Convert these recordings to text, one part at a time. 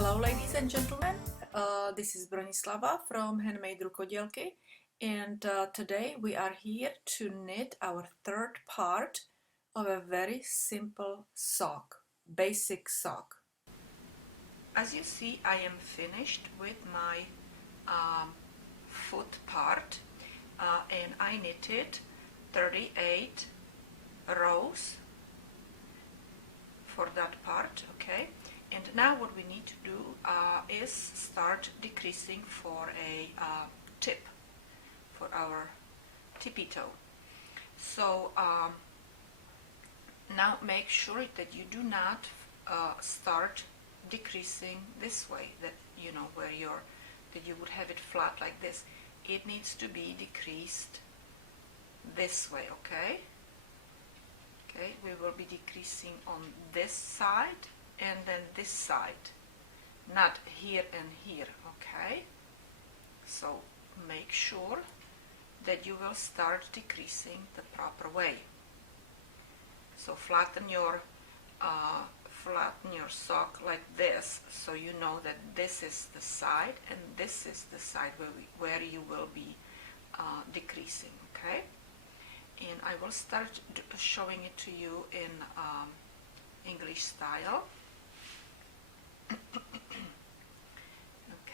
Hello ladies and gentlemen, this is Bronislava from HandMadeRukodelky, and today we are here to knit our third part of a very simple sock, basic sock. As you see, I am finished with my foot part, and I knitted 38 rows for that part, okay? And now what we need to do is start decreasing for a tip, for our tippy toe. So now make sure that you do not start decreasing this way, that you know where that you would have it flat like this. It needs to be decreased this way, okay? Okay, we will be decreasing on this side and then this side, not here and here, okay? So make sure that you will start decreasing the proper way. So flatten your sock like this, so you know that this is the side and this is the side where you will be decreasing, okay? And I will start showing it to you in English style.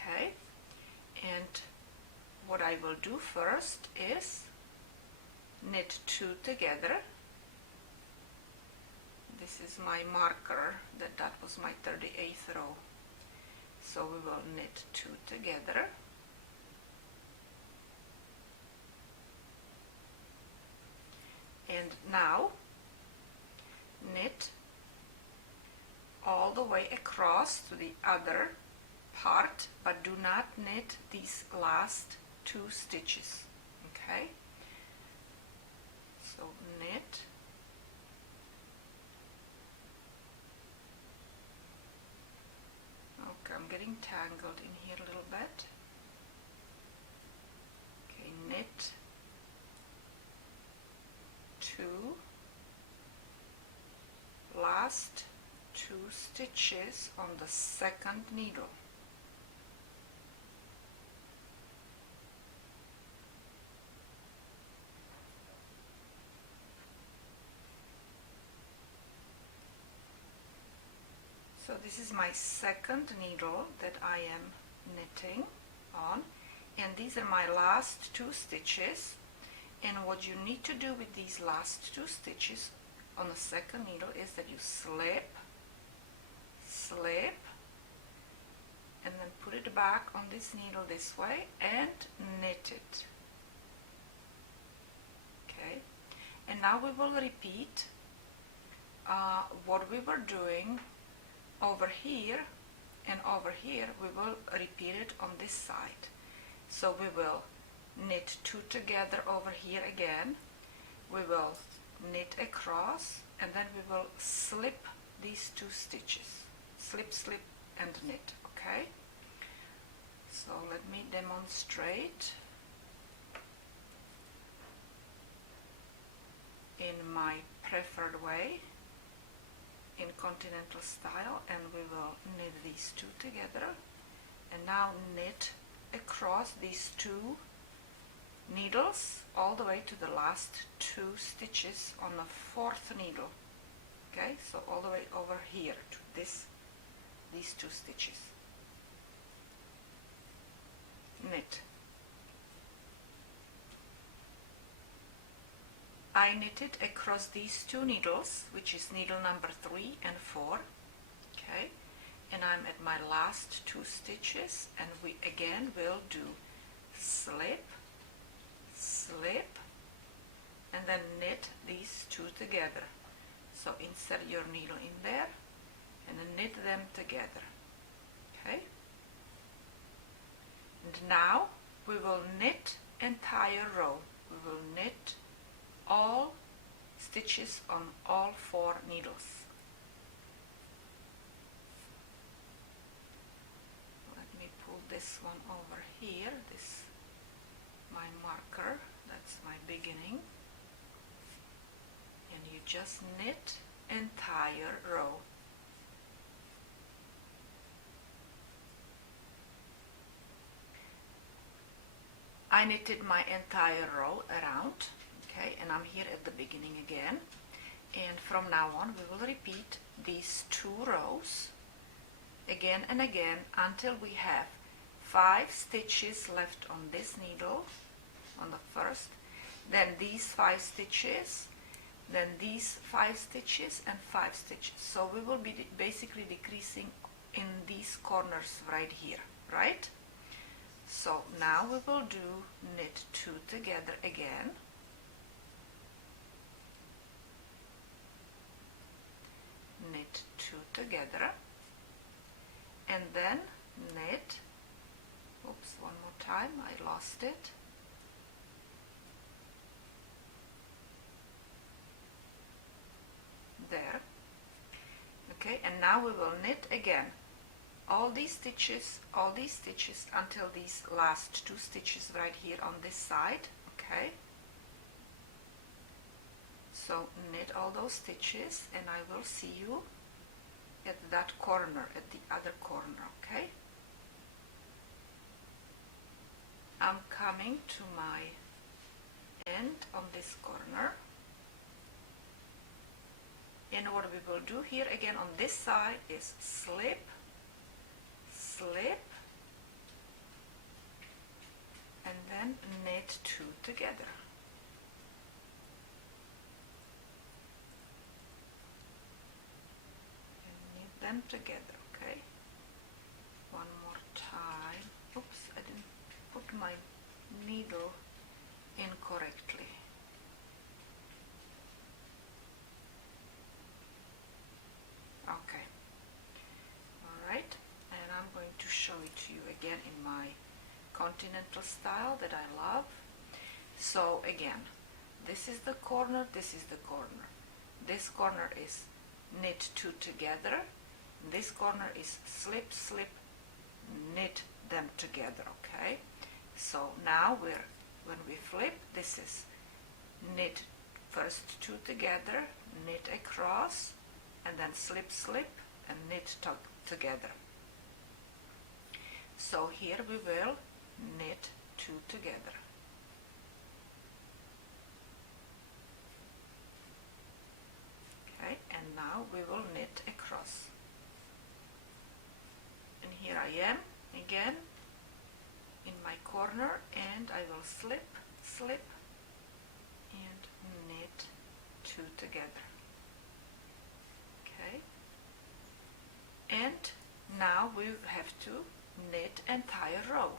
Okay, and what I will do first is knit 2 together. This is my marker, that was my 38th row. So we will knit 2 together. And now knit all the way across to the other part, but do not knit these last 2 stitches, okay? So knit, okay, I'm getting tangled in here a little bit. Okay, knit 2 last 2 stitches on the second needle. So this is my second needle that I am knitting on, and these are my last 2 stitches. And what you need to do with these last 2 stitches on the second needle is that you slip, and then put it back on this needle this way and knit it. Okay, and now we will repeat what we were doing over here and over here. We will repeat it on this side. So we will knit 2 together over here again. We will knit across, and then we will slip these 2 stitches. Slip, slip, and knit, okay? So let me demonstrate in my preferred way, in continental style, and we will knit these 2 together, and now knit across these 2 needles all the way to the last 2 stitches on the 4th needle. Okay, so all the way over here to these 2 stitches. Knit. I knitted across these 2 needles, which is needle number 3 and 4. Okay, and I'm at my last 2 stitches, and we again will do slip, slip, and then knit these 2 together. So insert your needle in there and then knit them together. Okay, and now we will knit entire row. We will knit all stitches on all 4 needles. Let me pull this one over here, this my marker, that's my beginning, and you just knit entire row. I knitted my entire row around, okay, and I'm here at the beginning again, and from now on we will repeat these 2 rows again and again until we have 5 stitches left on this needle, on the first, then these 5 stitches, then these 5 stitches and 5 stitches. So we will be basically decreasing in these corners right here, right? So now we will do knit 2 together again, knit 2 together, and then knit, oops, one more time, I lost it, there, okay, and now we will knit again all these stitches until these last 2 stitches right here on this side, okay. So knit all those stitches and I will see you at that corner, at the other corner, okay. I'm coming to my end on this corner, and what we will do here again on this side is slip, slip, and then knit 2 together. And knit them together, okay? One more time. Oops, I didn't put my needle in correctly. Okay. All right. And I'm going to show it to you again in my continental style that I love. So again, this is the corner, this is the corner. This corner is knit 2 together. This corner is slip, slip, knit them together, okay? So now when we flip, this is knit first 2 together, knit across, and then slip, slip, and knit together. So here we will knit 2 together. Okay, and now we will knit across. And here I am again in my corner, and I will slip, slip, and knit 2 together. Okay, and now we have to knit entire row.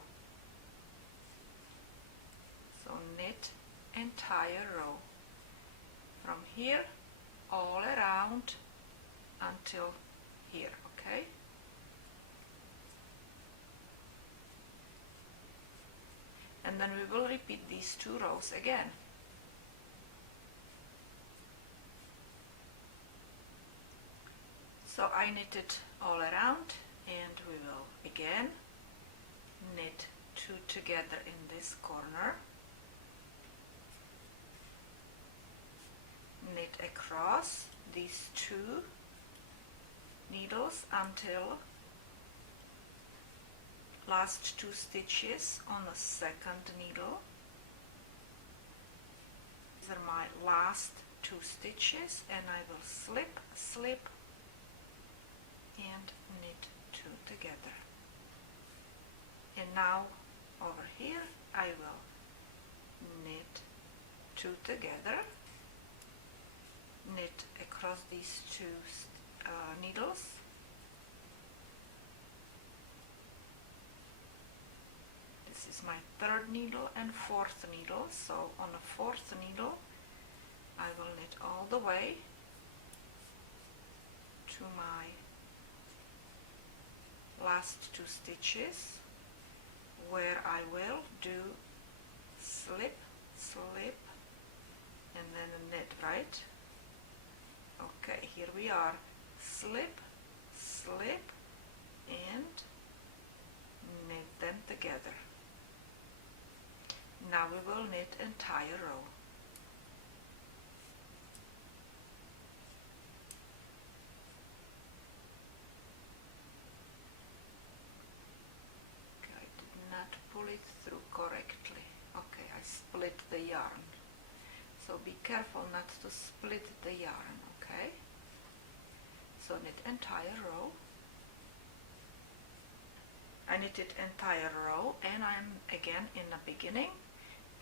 So knit entire row from here all around until here, okay? And then we will repeat these 2 rows again. So I knit it all around, and we will again knit 2 together in this corner, knit across these 2 needles until last 2 stitches on the second needle. These are my last 2 stitches, and I will slip, slip, and knit 2 together. And now over here I will knit 2 together, knit across these 2 needles, this is my 3rd needle and 4th needle, so on the 4th needle I will knit all the way to my last 2 stitches, where I will do slip, slip, and then a knit, right? Okay, here we are, slip, slip, and knit them together. Now we will knit entire row. Okay, I did not pull it through correctly. be careful not to split the yarn, okay? So knit entire row. I knitted entire row, and I'm again in the beginning,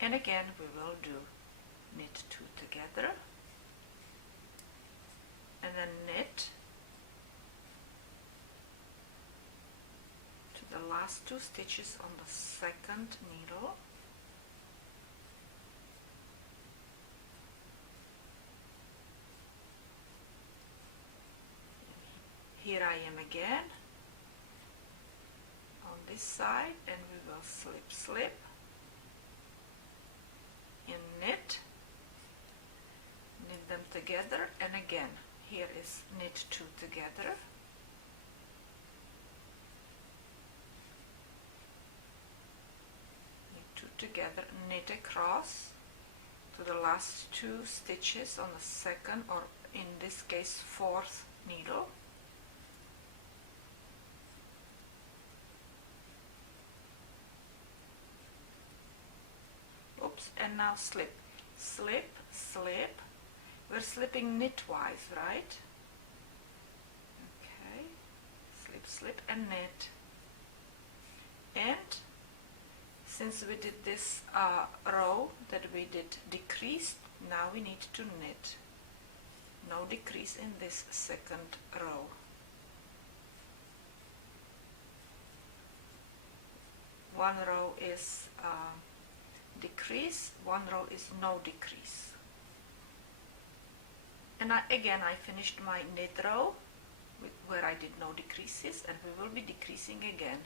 and again we will do knit 2 together, and then knit to the last 2 stitches on the second needle. Here I am again on this side, and we will slip, slip, and knit them together, and again here is knit 2 together, knit 2 together, knit across to the last 2 stitches on the second, or in this case 4th needle. Oops, and now slip, slip, slip. We're slipping knitwise, right? Okay, slip, slip, and knit. And since we did this row that we did decreased, now we need to knit. No decrease in this second row. One row is decrease, one row is no decrease. And again I finished my knit row where I did no decreases, and we will be decreasing again.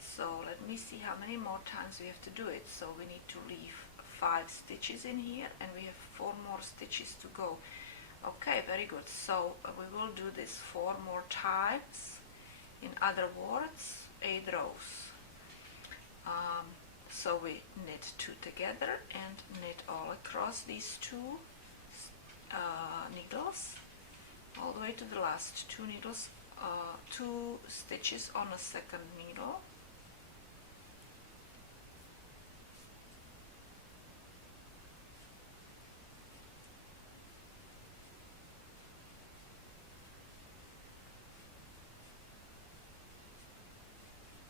So let me see how many more times we have to do it. So we need to leave 5 stitches in here, and we have 4 more stitches to go. Okay, very good. So we will do this 4 more times. In other words, 8 rows. So we knit 2 together and knit all across these 2 needles, all the way to the last 2 needles, 2 stitches on the second needle.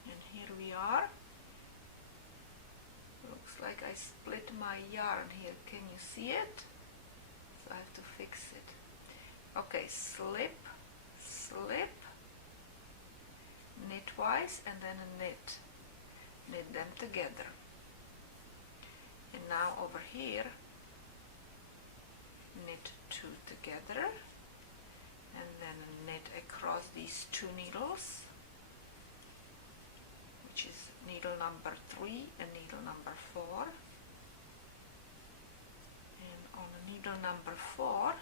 And here we are. Looks like I split my yarn here. Can you see it? So I have to fix it. Okay, slip, slip, knitwise, and then knit. Knit them together. And now over here, knit 2 together, and then knit across these 2 needles, which is needle number 3 and needle number 4. And on needle number 4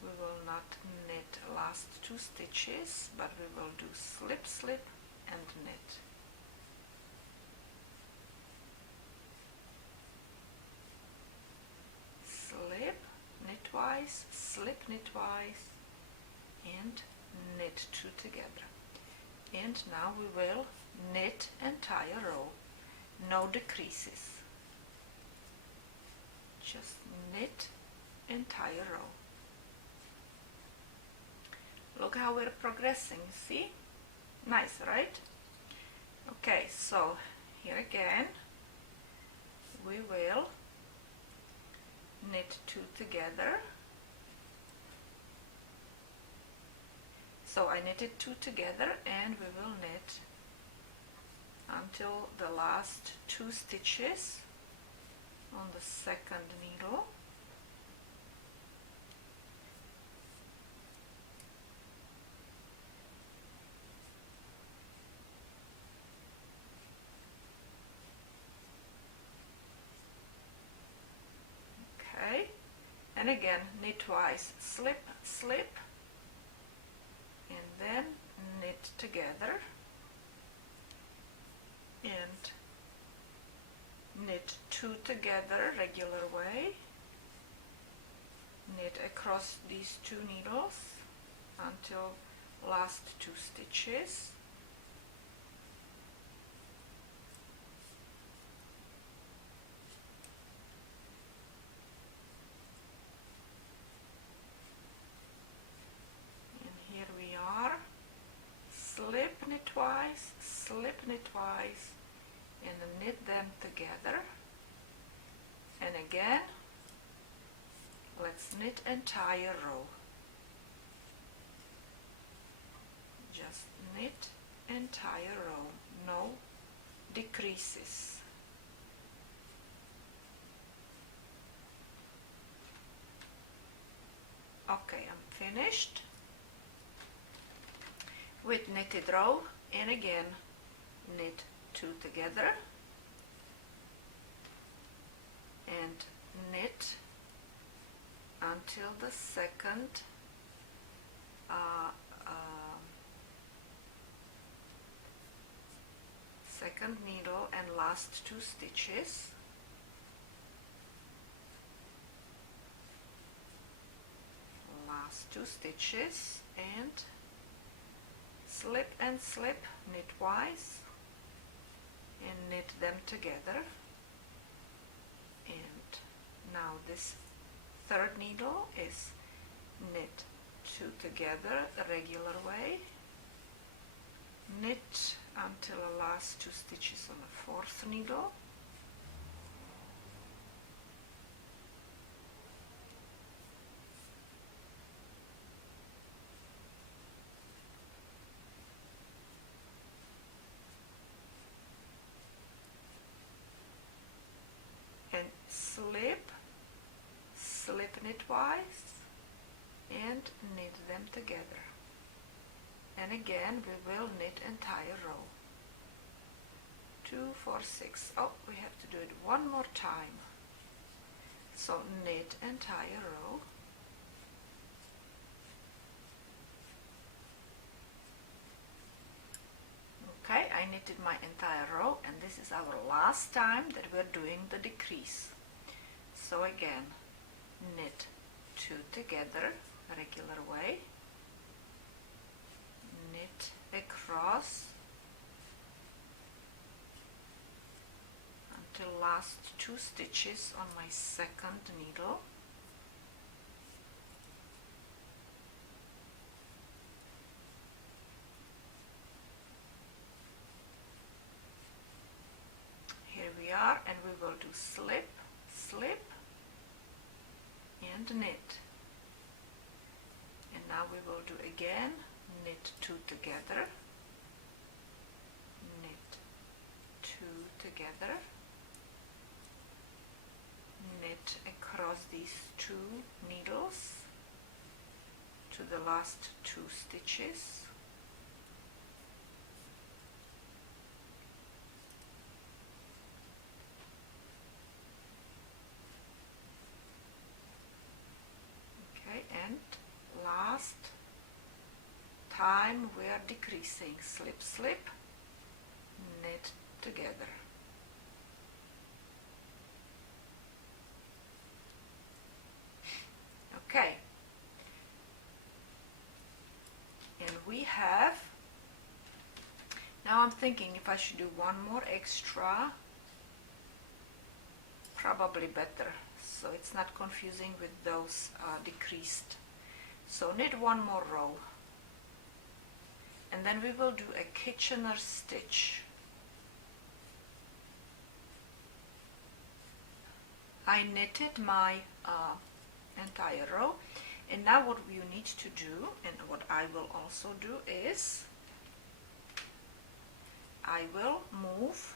we will not knit last 2 stitches, but we will do slip, slip, and knit. Slip, knitwise, slip, knitwise, and knit 2 together. And now we will knit entire row, no decreases. Just knit entire row. Look how we're progressing, see? Nice, right? Okay, so here again we will knit 2 together. So I knitted 2 together, and we will knit until the last 2 stitches on the second needle. Okay, and again knitwise, slip, slip, and then knit together and knit 2 together regular way, knit across these 2 needles until last 2 stitches, knitwise, slip knitwise, and knit them together. And again, let's knit entire row. Just knit entire row, no decreases. Okay, I'm finished with knitted row, and again knit 2 together and knit until the second second needle and last 2 stitches. Last 2 stitches, and slip and slip knitwise and knit them together. And now this third needle is knit 2 together the regular way, knit until the last 2 stitches on the 4th needle, and slip, slip knitwise and knit them together. And again we will knit entire row. 2, 4, 6. Oh, we have to do it one more time. So knit entire row. Okay, I knitted my entire row, and this is our last time that we're doing the decrease. So again, knit 2 together, regular way, knit across until last 2 stitches on my second needle, here we are, and we will do slip, slip and knit. And now we will do again knit 2 together, knit 2 together, knit across these 2 needles to the last 2 stitches, okay, and last time we are decreasing, slip, slip, knit together. Okay, and we have, now I'm thinking if I should do one more extra, probably better, so it's not confusing with those decreased. So knit one more row, and then we will do a Kitchener stitch. I knitted my entire row, and now what you need to do, and what I will also do, is I will move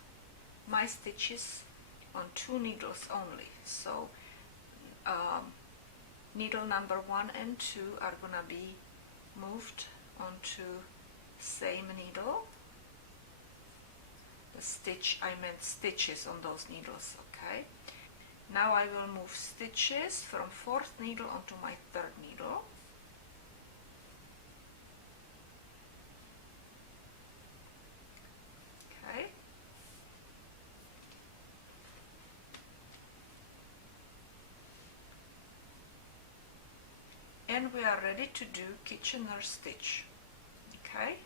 my stitches on 2 needles only. So needle number 1 and 2 are gonna be moved onto same needle. The stitch, I meant stitches on those needles, okay? Now I will move stitches from 4th needle onto my 3rd needle. Okay. And we are ready to do Kitchener stitch. Okay.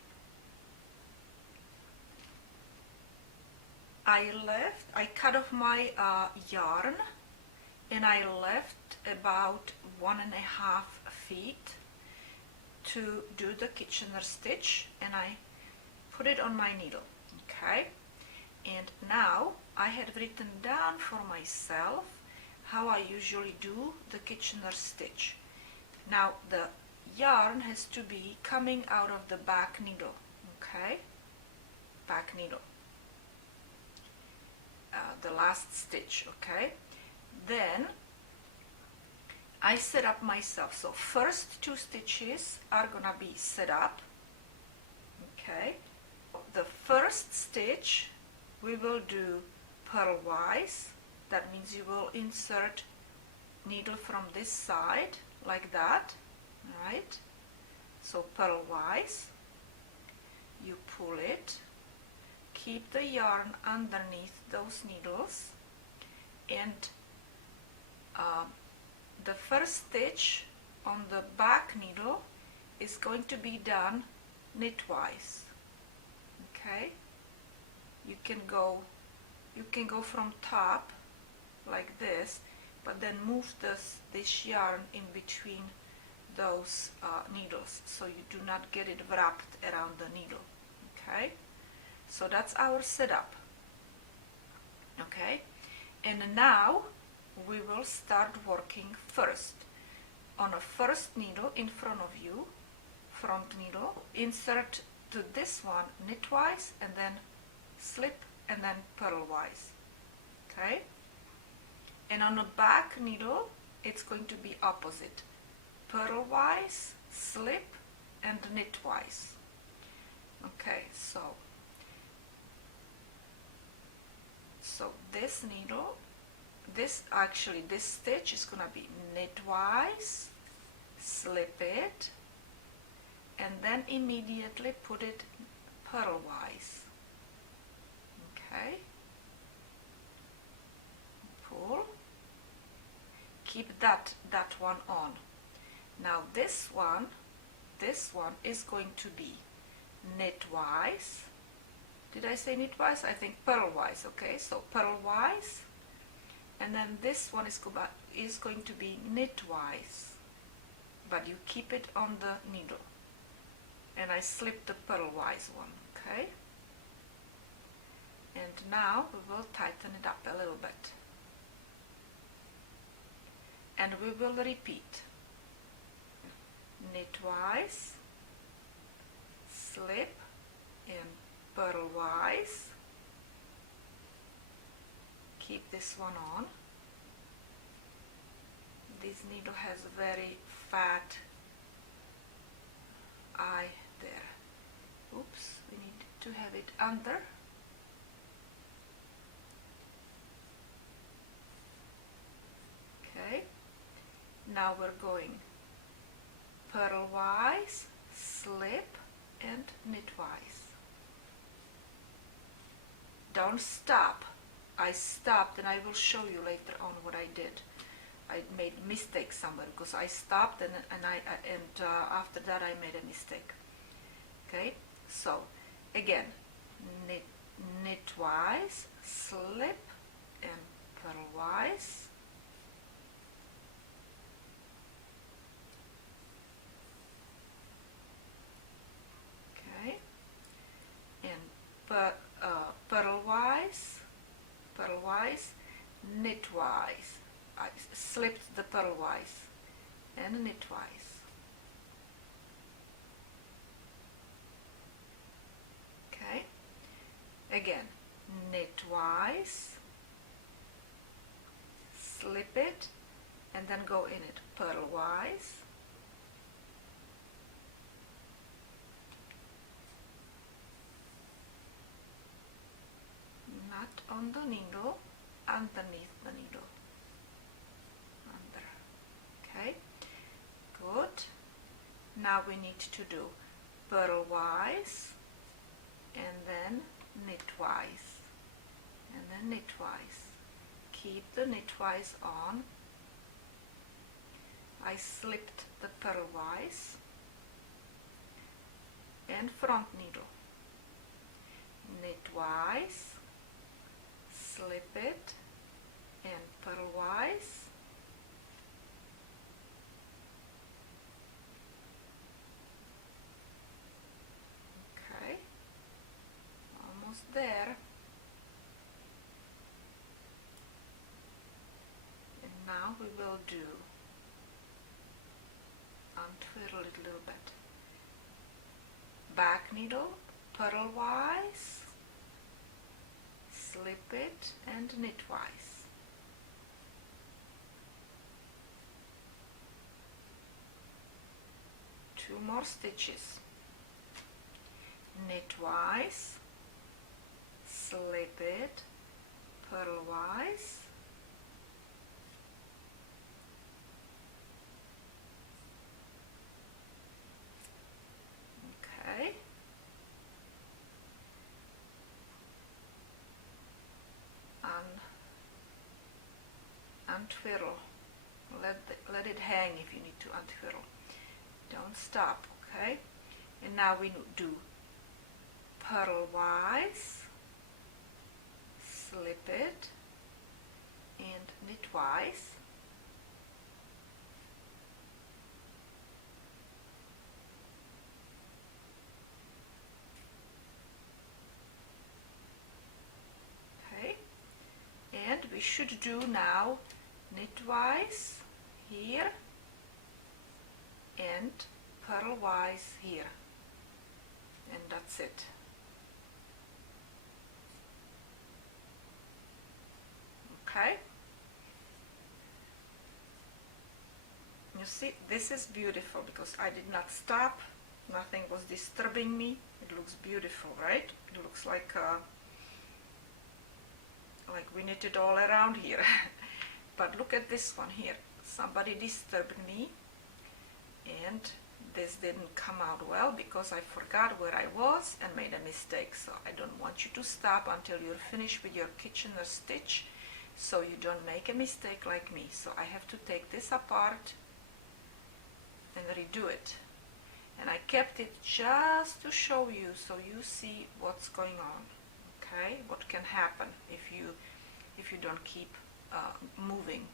I cut off my yarn, and I left about 1.5 feet to do the Kitchener stitch, and I put it on my needle. Okay, and now I had written down for myself how I usually do the Kitchener stitch. Now the yarn has to be coming out of the back needle. Okay, back needle, the last stitch. Okay, then I set up myself. So first two stitches are gonna be set up. Okay, the first stitch we will do purlwise. That means you will insert needle from this side like that, right? So purlwise, you pull it, keep the yarn underneath those needles, and the first stitch on the back needle is going to be done knitwise. Okay, you can go from top like this, but then move this yarn in between those needles, so you do not get it wrapped around the needle. Okay, so that's our setup. Okay, and now we will start working first on a first needle in front of you, front needle, insert to this one knitwise, and then slip, and then purlwise. Okay, and on the back needle it's going to be opposite, purlwise, slip, and knitwise. Okay, so this needle, this stitch is gonna be knitwise, slip it, and then immediately put it purlwise. Okay, pull, keep that one on. Now this one is going to be knitwise. Did I say knitwise? I think purlwise. Okay, so purlwise, and then this one is going to be knitwise, but you keep it on the needle, and I slip the purlwise one. Okay, and now we will tighten it up a little bit, and we will repeat knitwise, slip, and purlwise. Keep this one on. This needle has a very fat eye there. Oops, we need to have it under. Okay, now we're going purlwise, slip, and knitwise. Don't stop. I stopped, and I will show you later on what I did. I made a mistake somewhere because I stopped, and after that I made a mistake. Okay, so again, knitwise, slip, and purlwise. Okay, and purlwise, knitwise. I slipped the purlwise and knitwise. Okay, again, knitwise, slip it, and then go in it purlwise, not on the needle, underneath the needle. Okay, good. Now we need to do purlwise, and then knitwise, and then knitwise. Keep the knitwise on. I slipped the purlwise, and front needle, knitwise, slip it, and purlwise. do, untwirl it a little bit. Back needle, purlwise, slip it and knitwise. Two more stitches. Knitwise, slip it, purlwise, okay, untwirl, let it hang if you need to untwirl, don't stop, okay, and now we do purlwise, slip it, and knitwise, okay, and we should do now knitwise here and purlwise here, and that's it. Okay, you see, this is beautiful because I did not stop, nothing was disturbing me. It looks beautiful, right? It looks like we knitted all around here. But look at this one here, somebody disturbed me and this didn't come out well because I forgot where I was and made a mistake. So I don't want you to stop until you're finished with your Kitchener stitch, so you don't make a mistake like me. So I have to take this apart and redo it, and I kept it just to show you so you see what's going on, okay, what can happen if you don't keep moving.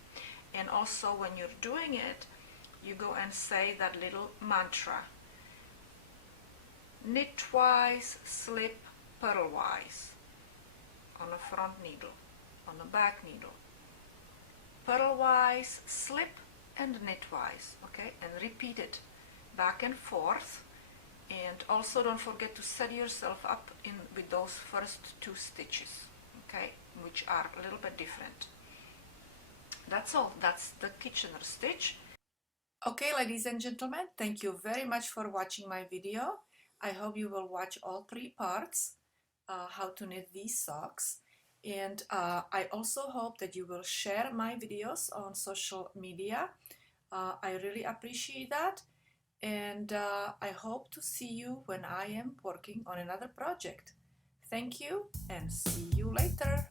And also when you're doing it, you go and say that little mantra: knitwise, slip, purlwise, on the front needle, on the back needle, purlwise, slip, and knitwise, okay, and repeat it back and forth. And also don't forget to set yourself up with those first two stitches, okay, which are a little bit different. That's all. That's the Kitchener stitch. Okay, ladies and gentlemen, thank you very much for watching my video. I hope you will watch all three parts, how to knit these socks. And I also hope that you will share my videos on social media. I really appreciate that. And I hope to see you when I am working on another project. Thank you and see you later.